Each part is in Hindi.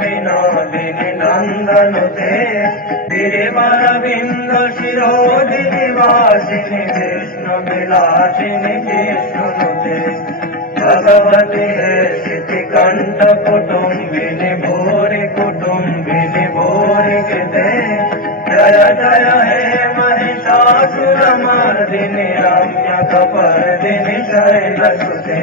विनोदिनि नन्दनुते गिरिवरविन्द शिरोधिनि वासिनि कृष्णविलासिनि जिष्णुनुते भगवति शितिकण्ठ कुटुम्बिनि भूरि कुटुम्बिनि भूरि कृते जय जय हे महिषासुरमर्दिनि रम्यकपर्दिनि शैलसुते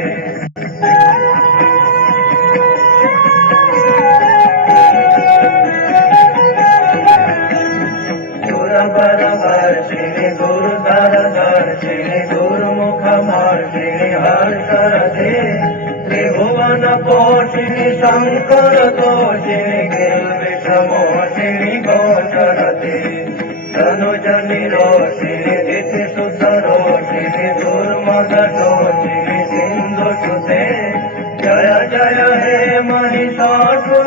गुरुबलवर्षिणि गुरुधरदर्शिनि गुरुमुखमर्दिनि हर्षरते त्रिभुवनपोषिणि शङ्करदोषिणि गिरिविषमोषिणि गोचरते तनुजनिरोषिणि दितिसुतरोषिणि दुर्मदशोषिणि सिन्धुसुते जय जय हे महिषासुरमर्दिनि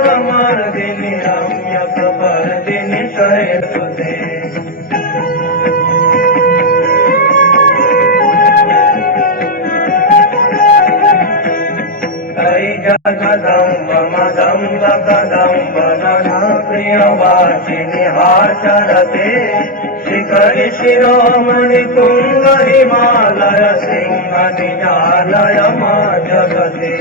रम्यकपर्दिनि शैलसुते जगदम्ब मदम्ब कदम्ब प्रियवासिनि हासरते शिखरि शिरोमणि तुंग हिमालय सिंह निजालय मा जगते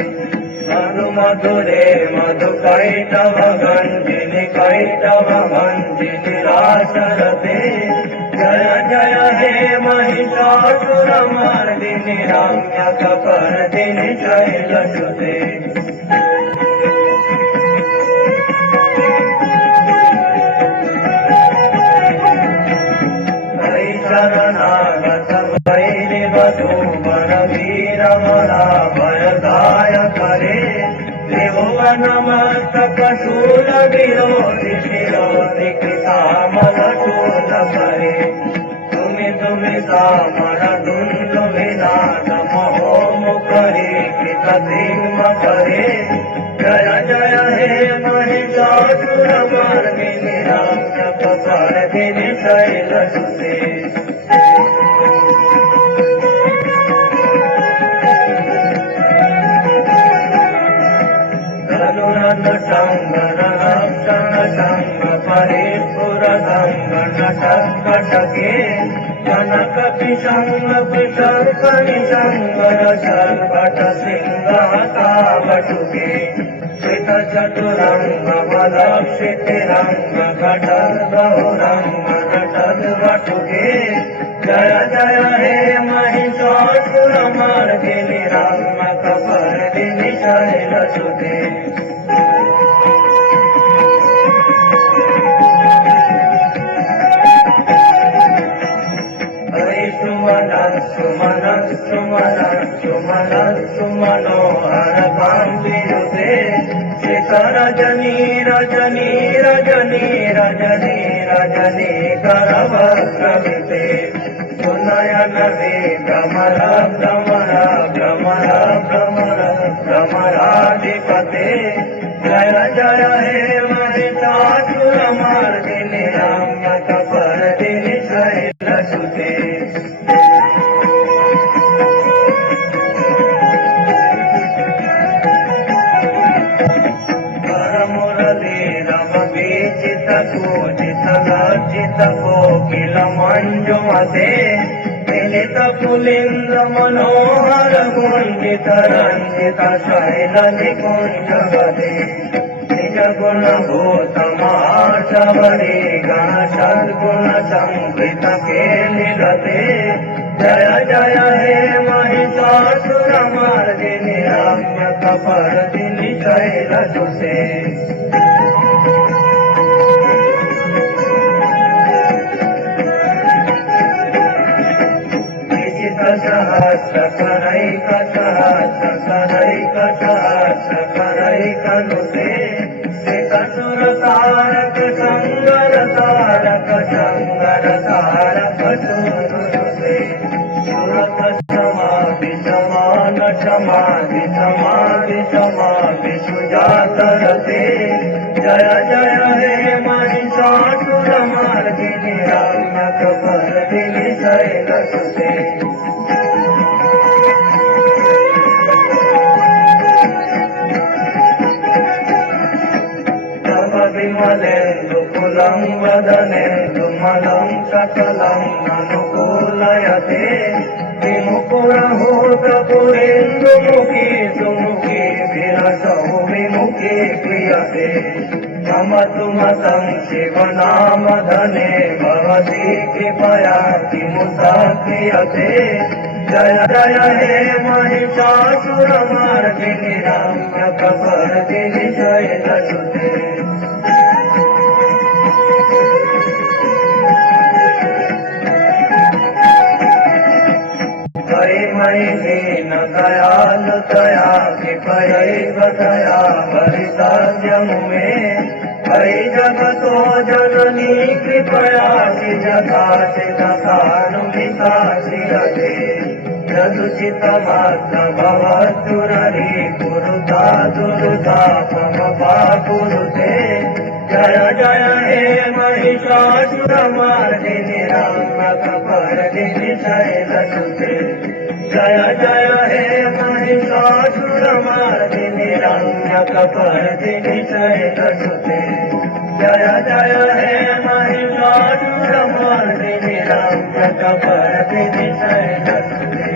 मधु मधुरे मधु कैटव गंजिनि कैटव भंजिनि रासरते जय जय हे महिषासुरमर्दिनि रम्यकपर्दिनि शैलसुते शरणागत वैरिवधूवर वीरवराभयदायक रे त्रिभुवनमस्तक शूल विरोधि शिरोधि कृतामल शूल करे तुमि सामर दुन्दु विनाश महो मुखरी कृत धिम करे जय जय हे महिषासुरमर्दिनि रम्यकपर्दिनि शैलसुते संगन रक्षण संग परिपुर संगन टके कनक पिशंग पिशर्कनि संगर सर्पट सिंह कावटुके कृत चतुरंग बलक्षितिरंग घटल बहुरंग नटल वटुके जय जय हे महिषासुरमर्दिनि रम्यकपर्दिनि शैलसुते मनोहर कांतियुते शिखर रजनी रजनी रजनी रजनी रजनी करवक्रमिते सुनयन वे भ्रमर भ्रमर भ्रमर भ्रमर भ्रमराधिपते जय जय हे महिषासुरमर्दिनि रम्यकपर्दिनि शैलसुते पूजित लज्जित कोकिल मंजुमते मिलित पुलिंद मनोहर गुंजित रंजित शैल निकुंजवते निज गुण भूत महाशबरी गण सद्गुण संवृत केलिलते जय जय हे महिषासुरमर्दिनि रम्यकपर्दिनि शैलसुते सहस्र करैक सहस्र करैक तरते जय जय हे महिषासुरमर्दिनि रम्यकपर्दिनि शैलसुते विमलेन्दुकुलं वदनेन्दुमलं सकलं अनुकूलयते विमुखुरहूतपुरेन्दुमुखी सुमुखी विरसौ विमुखी क्रियते मम तु मतं शिवनामधने भवति कृपया किमुता क्रियते जय जय हे महिषासुरमर्दिनि रम्यकपर्दिनि शैलसुते महिषेन दयालुतया कृपयैव दया परितार्यमुमे हरि जगतो जननी कृपया जगाति तथानुमिता श्रियते यदुचितमात्र भवतुररि कुरुता दुरुतापमपा कुरुते जय जय हे महिषासुरमर्दिनि रम्यकपर्दिनि शैलसुते जय जय हे महिषासुरमर्दिनि रम्यकपर्दिनि शैलसुते जय जय हे महिषासुरमर्दिनि रम्यकपर्दिनि शैलसुते